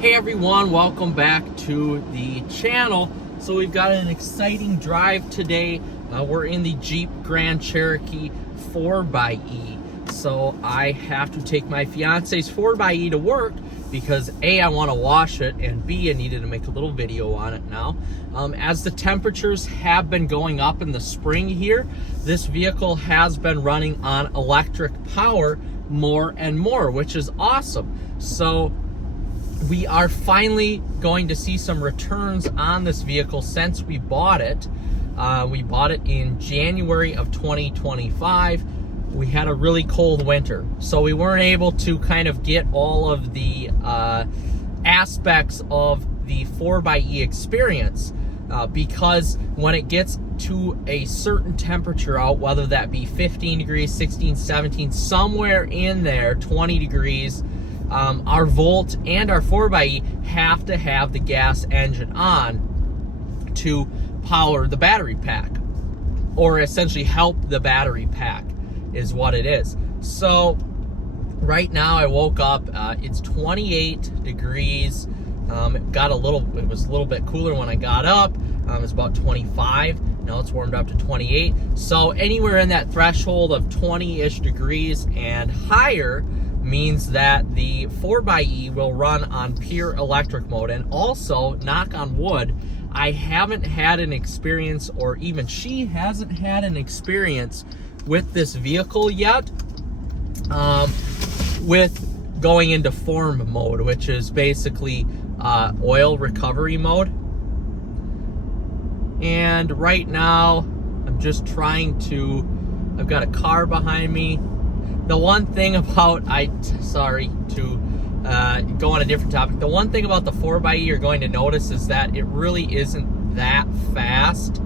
Hey everyone, welcome back to the channel. So we've got an exciting drive today. We're in the Jeep Grand Cherokee 4xe. So I have to take my fiance's 4xe to work because A, I want to wash it, and B, I needed to make a little video on it now. As the temperatures have been going up in the spring here, this vehicle has been running on electric power more and more, which is awesome. So we are finally going to see some returns on this vehicle since we bought it. We bought it in January of 2025. We had a really cold winter, so we weren't able to kind of get all of the aspects of the 4xe experience because when it gets to a certain temperature out, whether that be 15 degrees, 16, 17, somewhere in there, 20 degrees, our Volt and our 4xe have to have the gas engine on to power the battery pack, or essentially help the battery pack is what it is. So right now I woke up, it's 28 degrees. It was a little bit cooler when I got up. It's about 25. Now it's warmed up to 28. So anywhere in that threshold of 20-ish degrees and higher means that the 4xe will run on pure electric mode. And also, knock on wood, I haven't had an experience, or even she hasn't had an experience with this vehicle yet, with going into form mode, which is basically oil recovery mode. And right now, I'm just trying to, I've got a car behind me. The one thing about, sorry to go on a different topic. The one thing about the 4xe you're going to notice is that it really isn't that fast.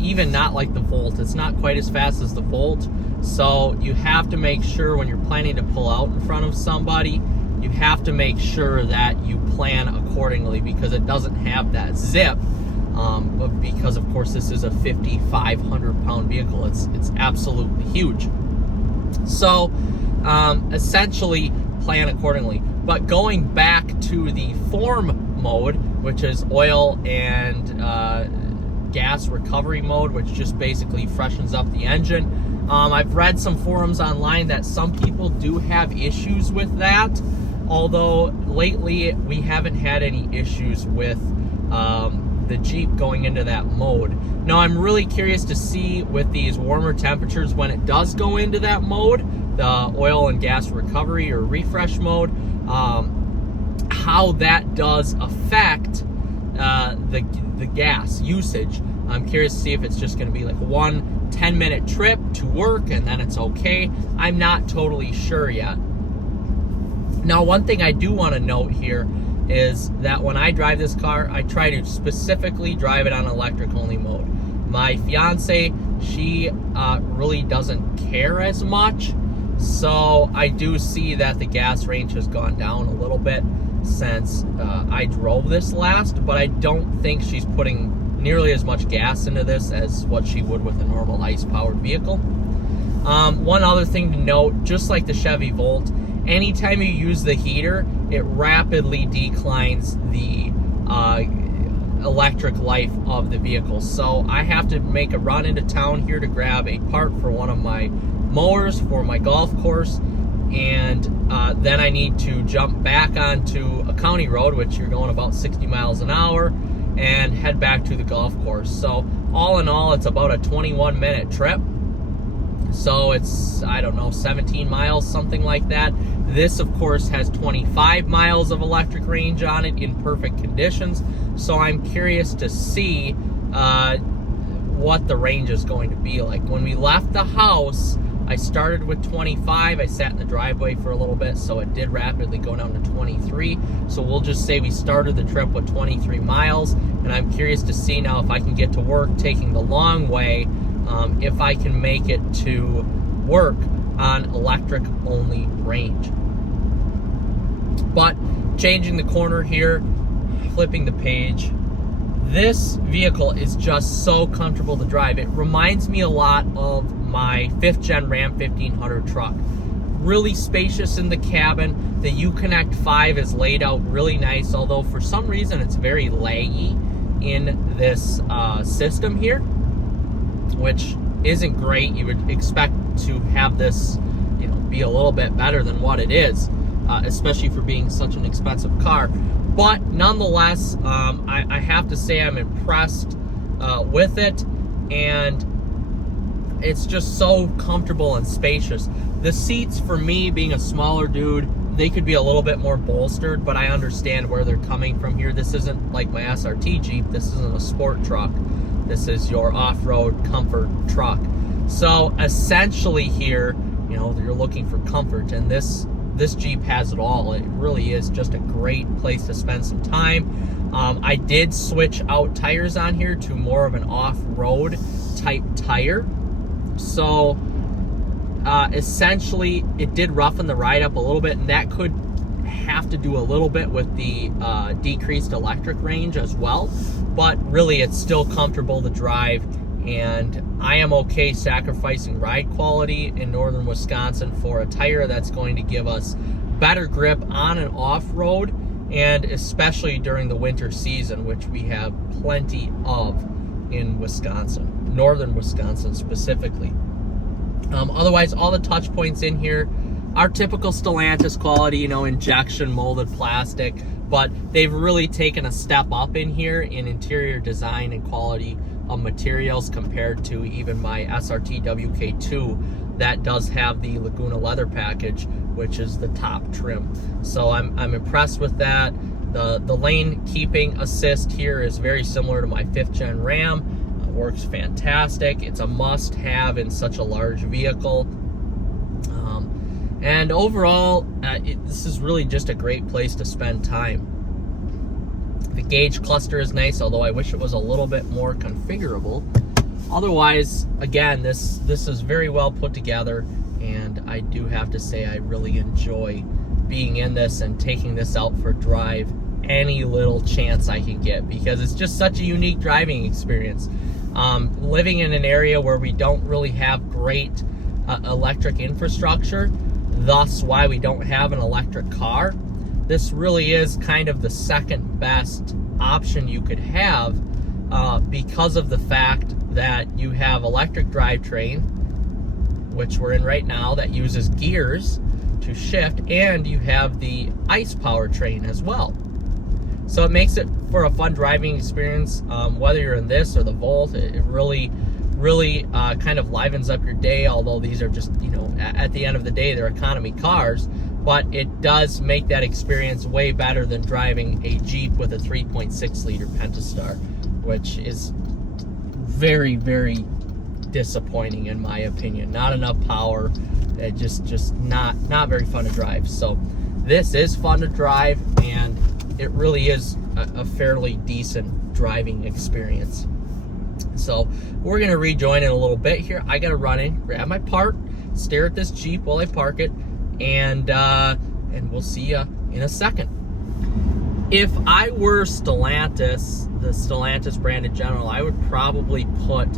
Even not like the Volt. It's not quite as fast as the Volt. So you have to make sure when you're planning to pull out in front of somebody, you have to make sure that you plan accordingly, because it doesn't have that zip. Because of course this is a 5,500 pound vehicle. It's absolutely huge. So essentially plan accordingly. But going back to the form mode, which is oil and gas recovery mode, which just basically freshens up the engine. I've read some forums online that some people do have issues with that, although lately we haven't had any issues with the Jeep going into that mode. Now I'm really curious to see with these warmer temperatures when it does go into that mode, the oil and gas recovery or refresh mode, how that does affect the gas usage. I'm curious to see if it's just going to be like one 10-minute trip to work and then it's okay. I'm not totally sure yet. Now, one thing I do want to note here is that when I drive this car, I try to specifically drive it on electric only mode. My fiance, she really doesn't care as much, so I do see that the gas range has gone down a little bit since I drove this last, but I don't think she's putting nearly as much gas into this as what she would with a normal ICE-powered vehicle. One other thing to note, just like the Chevy Volt, anytime you use the heater, it rapidly declines the electric life of the vehicle. So I have to make a run into town here to grab a part for one of my mowers for my golf course, and then I need to jump back onto a county road, which you're going about 60 miles an hour, and head back to the golf course. So all in all, it's about a 21-minute trip. So it's, I don't know, 17 miles, something like that. This, of course, has 25 miles of electric range on it in perfect conditions. So I'm curious to see what the range is going to be like. When we left the house, I started with 25. I sat in the driveway for a little bit, so it did rapidly go down to 23. So we'll just say we started the trip with 23 miles. And I'm curious to see now if I can get to work taking the long way, if I can make it to work on electric only range. But changing the corner here, flipping the page, this vehicle is just so comfortable to drive. It reminds me a lot of my 5th gen Ram 1500 truck. really spacious in the cabin. The Uconnect 5 is laid out really nice, although for some reason it's very laggy in this system here, which isn't great. You would expect to have this, be a little bit better than what it is, especially for being such an expensive car. But nonetheless, I have to say I'm impressed with it, and it's just so comfortable and spacious. The seats, for me, being a smaller dude, they could be a little bit more bolstered, but I understand where they're coming from here. This isn't like my SRT Jeep. This isn't a sport truck. This is your off-road comfort truck. So essentially here, you're looking for comfort, and this Jeep has it all. It really is just a great place to spend some time. I did switch out tires on here to more of an off-road type tire. So essentially it did roughen the ride up a little bit, and that could have to do a little bit with the decreased electric range as well. But really, it's still comfortable to drive, and I am okay sacrificing ride quality in northern Wisconsin for a tire that's going to give us better grip on and off-road, and especially during the winter season, which we have plenty of in Wisconsin, northern Wisconsin specifically. Otherwise, all the touch points in here are typical Stellantis quality, injection molded plastic, but they've really taken a step up in here in interior design and quality of materials compared to even my SRT WK2 that does have the Laguna leather package, which is the top trim. So I'm impressed with that. The lane keeping assist here is very similar to my 5th gen Ram. Works fantastic. It's a must-have in such a large vehicle. And overall, this is really just a great place to spend time. The gauge cluster is nice, although I wish it was a little bit more configurable. Otherwise, again, this is very well put together, and I do have to say I really enjoy being in this and taking this out for a drive any little chance I can get, because it's just such a unique driving experience. Living in an area where we don't really have great electric infrastructure, thus why we don't have an electric car, this really is kind of the second best option you could have, because of the fact that you have electric drivetrain, which we're in right now, that uses gears to shift, and you have the ICE powertrain as well. So it makes it for a fun driving experience, whether you're in this or the Volt. It really kind of livens up your day, although these are just, at the end of the day, they're economy cars, but it does make that experience way better than driving a Jeep with a 3.6 liter Pentastar, which is very, very disappointing in my opinion. Not enough power, just not very fun to drive. So this is fun to drive, and it really is a fairly decent driving experience. So we're gonna rejoin in a little bit here. I gotta run in, grab my part, stare at this Jeep while I park it, and we'll see you in a second. If I were Stellantis, the Stellantis brand in general, I would probably put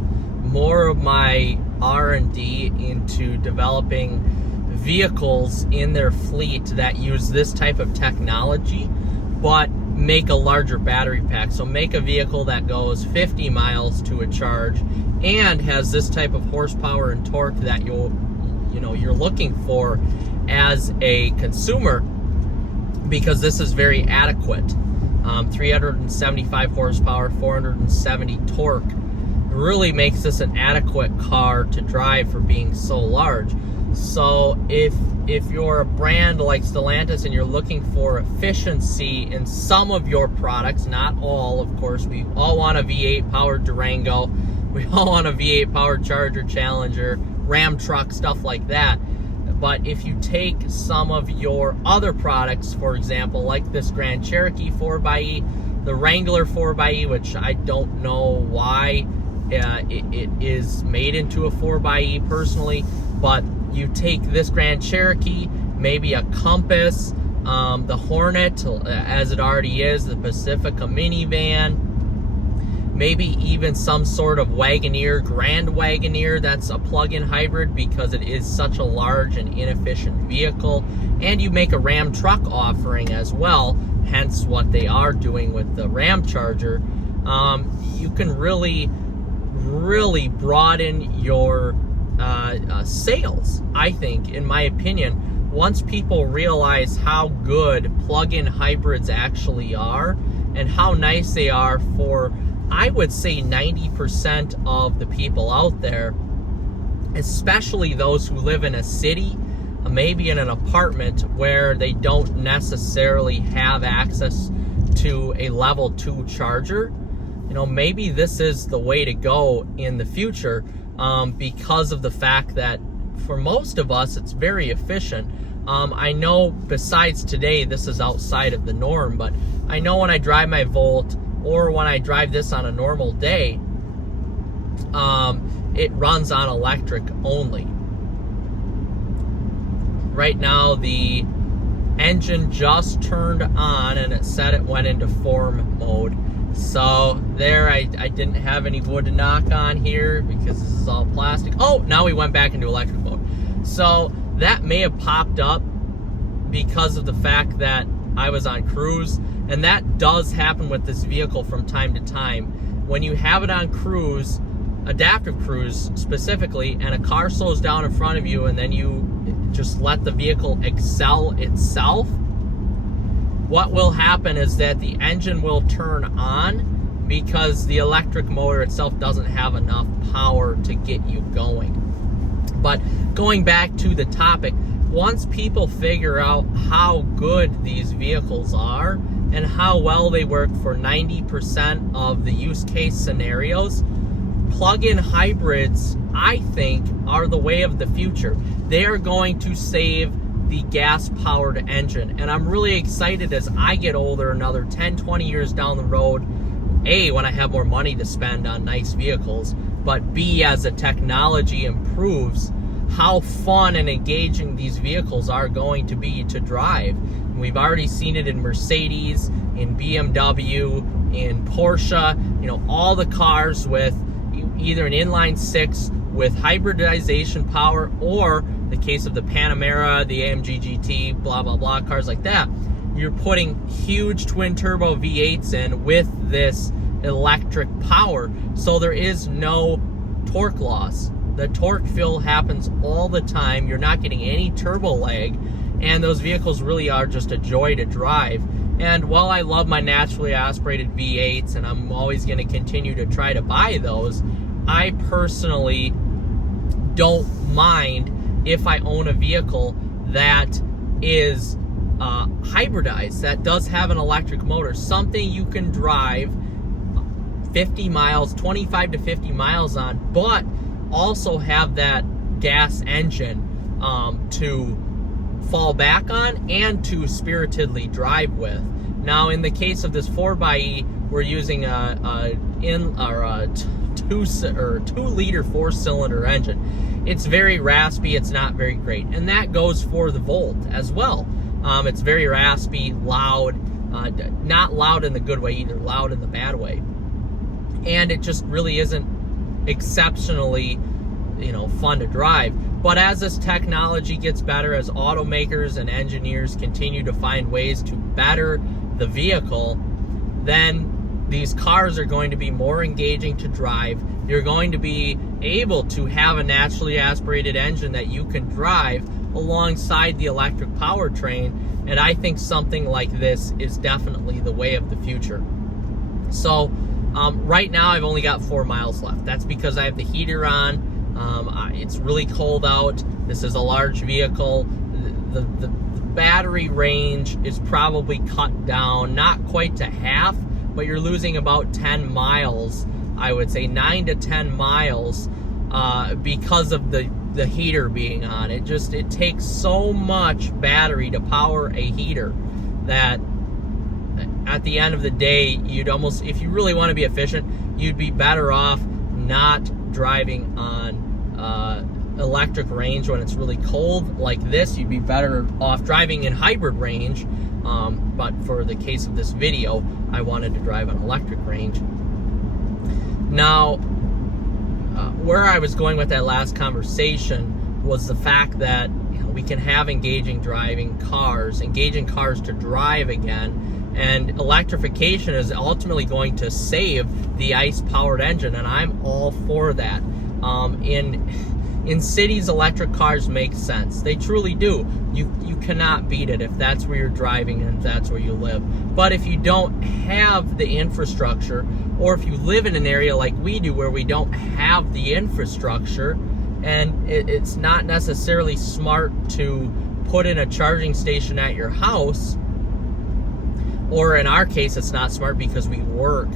more of my R&D into developing vehicles in their fleet that use this type of technology, but make a larger battery pack. So make a vehicle that goes 50 miles to a charge and has this type of horsepower and torque that you're looking for as a consumer, because this is very adequate. 375 horsepower, 470 torque really makes this an adequate car to drive for being so large. So if you're a brand like Stellantis and you're looking for efficiency in some of your products, not all, of course, we all want a V8 powered Durango, we all want a V8 powered Charger, Challenger, Ram truck, stuff like that. But if you take some of your other products, for example, like this Grand Cherokee 4xe, the Wrangler 4xe, which I don't know why it is made into a 4xe personally, but you take this Grand Cherokee, maybe a Compass, the Hornet, as it already is, the Pacifica minivan, maybe even some sort of Wagoneer, Grand Wagoneer that's a plug-in hybrid, because it is such a large and inefficient vehicle. And you make a Ram truck offering as well, hence what they are doing with the Ram Charger. You can really broaden your sales, I think, in my opinion, once people realize how good plug-in hybrids actually are and how nice they are for, I would say, 90% of the people out there, especially those who live in a city, maybe in an apartment where they don't necessarily have access to a level 2 charger. You know, maybe this is the way to go in the future, because of the fact that for most of us, it's very efficient. I know besides today, this is outside of the norm, but I know when I drive my Volt or when I drive this on a normal day, it runs on electric only. Right now, the engine just turned on and it said it went into form mode. So there, I didn't have any wood to knock on here because this is all plastic. Oh, now we went back into electric mode. So that may have popped up because of the fact that I was on cruise, and that does happen with this vehicle from time to time. When you have it on cruise, adaptive cruise specifically, and a car slows down in front of you and then you just let the vehicle excel itself, what will happen is that the engine will turn on because the electric motor itself doesn't have enough power to get you going. But going back to the topic, once people figure out how good these vehicles are and how well they work for 90% of the use case scenarios, plug-in hybrids, I think, are the way of the future. They are going to save the gas-powered engine. And I'm really excited as I get older, another 10, 20 years down the road, A, when I have more money to spend on nice vehicles, but B, as the technology improves, how fun and engaging these vehicles are going to be to drive. And we've already seen it in Mercedes, in BMW, in Porsche, you know, all the cars with either an inline 6 with hybridization power, or the case of the Panamera, the AMG GT, blah, blah, blah, cars like that. You're putting huge twin turbo V8s in with this electric power, so there is no torque loss. The torque fill happens all the time. You're not getting any turbo lag, and those vehicles really are just a joy to drive. And while I love my naturally aspirated V8s, and I'm always going to continue to try to buy those, I personally don't mind if I own a vehicle that is hybridized, that does have an electric motor, something you can drive 50 miles, 25 to 50 miles on, but also have that gas engine to fall back on and to spiritedly drive with. Now, in the case of this 4xe, we're using a 2-liter 4-cylinder engine. It's very raspy, it's not very great, and that goes for the Volt as well. It's very raspy, loud, not loud in the good way either, loud in the bad way, and it just really isn't exceptionally, you know, fun to drive. But as this technology gets better, as automakers and engineers continue to find ways to better the vehicle, then these cars are going to be more engaging to drive. You're going to be able to have a naturally aspirated engine that you can drive alongside the electric powertrain, and I think something like this is definitely the way of the future. So right now I've only got 4 miles left. That's because I have the heater on. It's really cold out. This is a large vehicle. The battery range is probably cut down, not quite to half, but you're losing about 10 miles, I would say 9 to 10 miles, because of the heater being on. It takes so much battery to power a heater that at the end of the day, you'd almost, if you really want to be efficient, you'd be better off not driving on electric range when it's really cold like this. You'd be better off driving in hybrid range, but for the case of this video, I wanted to drive on electric range. Now, where I was going with that last conversation was the fact that we can have engaging cars to drive again, and electrification is ultimately going to save the ICE-powered engine, and I'm all for that. In cities, electric cars make sense. They truly do. You cannot beat it if that's where you're driving and if that's where you live. But if you don't have the infrastructure, or if you live in an area like we do where we don't have the infrastructure, and it's not necessarily smart to put in a charging station at your house, or in our case, it's not smart because we work.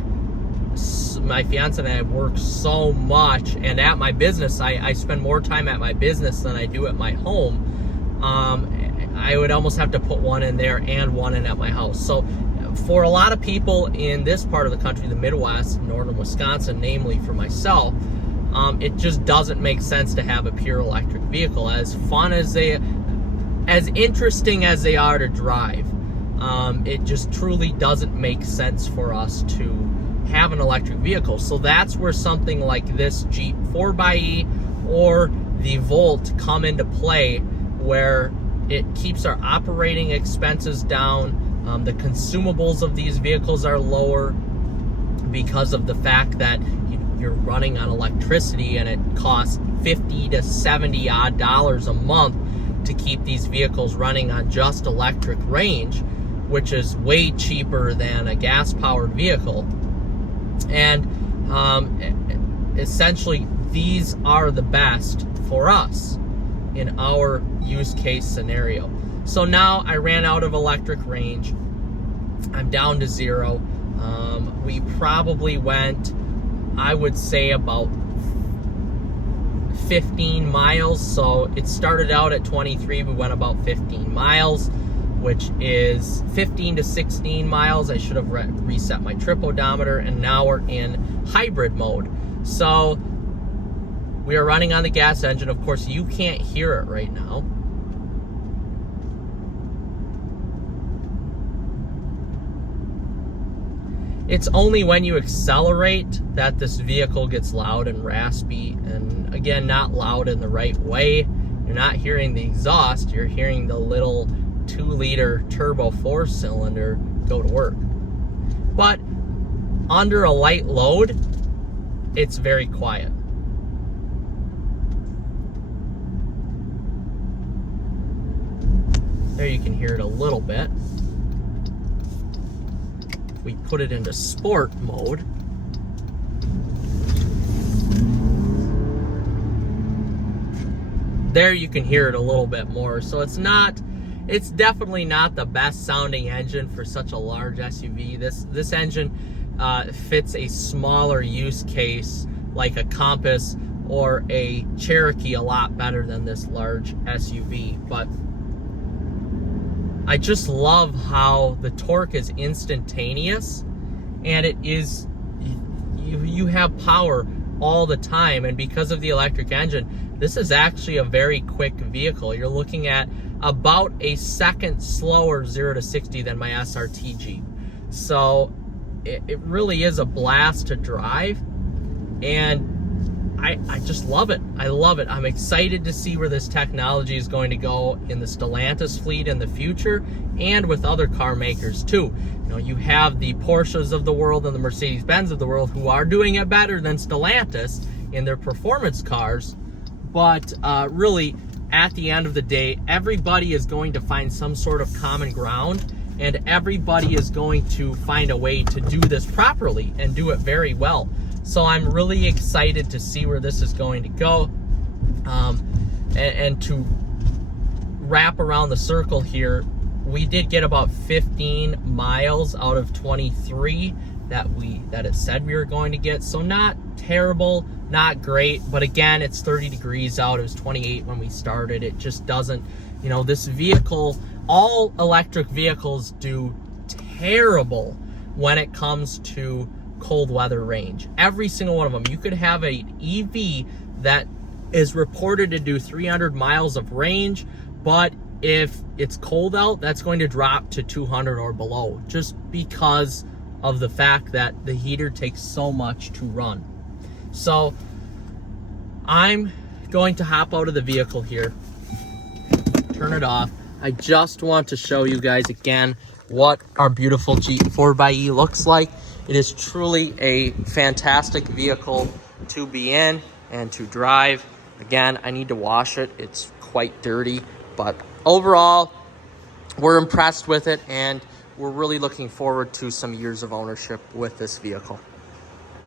My fiance and I work so much, and at my business, I spend more time at my business than I do at my home. I would almost have to put one in there and one in at my house. So for a lot of people in this part of the country, the Midwest, northern Wisconsin, namely for myself, it just doesn't make sense to have a pure electric vehicle. As fun as as interesting as they are to drive, it just truly doesn't make sense for us to have an electric vehicle. So that's where something like this Jeep 4xe or the Volt come into play, where it keeps our operating expenses down. The consumables of these vehicles are lower because of the fact that you're running on electricity, and it costs $50 to $70 odd a month to keep these vehicles running on just electric range, which is way cheaper than a gas-powered vehicle. And essentially, these are the best for us in our use case scenario. So now I ran out of electric range. I'm down to 0. We probably went, I would say, about 15 miles. So it started out at 23. We went about 15 miles, which is 15 to 16 miles. I should have reset my trip odometer, and now we're in hybrid mode. So we are running on the gas engine. Of course, you can't hear it right now. It's only when you accelerate that this vehicle gets loud and raspy, and again, not loud in the right way. You're not hearing the exhaust, you're hearing the little 2-liter turbo 4-cylinder go to work. But under a light load, it's very quiet. There you can hear it a little bit. If we put it into sport mode, there you can hear it a little bit more. So it's definitely not the best sounding engine for such a large SUV. This engine fits a smaller use case like a Compass or a Cherokee a lot better than this large SUV. But I just love how the torque is instantaneous, and it is, you have power all the time. And because of the electric engine, this is actually a very quick vehicle. You're looking at about a second slower 0 to 60 than my SRT Jeep. So it really is a blast to drive, and I just love it. I love it. I'm excited to see where this technology is going to go in the Stellantis fleet in the future, and with other car makers too. You know, you have the Porsches of the world and the Mercedes-Benz of the world who are doing it better than Stellantis in their performance cars. But really, at the end of the day, everybody is going to find some sort of common ground, and everybody is going to find a way to do this properly and do it very well. So I'm really excited to see where this is going to go. And to wrap around the circle here, we did get about 15 miles out of 23 that it said we were going to get. So not terrible, not great, but again, it's 30 degrees out. It was 28 when we started. It just doesn't, you know, this vehicle, all electric vehicles do terrible when it comes to cold weather range. Every single one of them. You could have an EV that is reported to do 300 miles of range, but if it's cold out, that's going to drop to 200 or below, just because of the fact that the heater takes so much to run. So I'm going to hop out of the vehicle here, turn it off. I just want to show you guys again what our beautiful Jeep 4xe looks like. It is truly a fantastic vehicle to be in and to drive. Again, I need to wash it. It's quite dirty, but overall, we're impressed with it, and we're really looking forward to some years of ownership with this vehicle.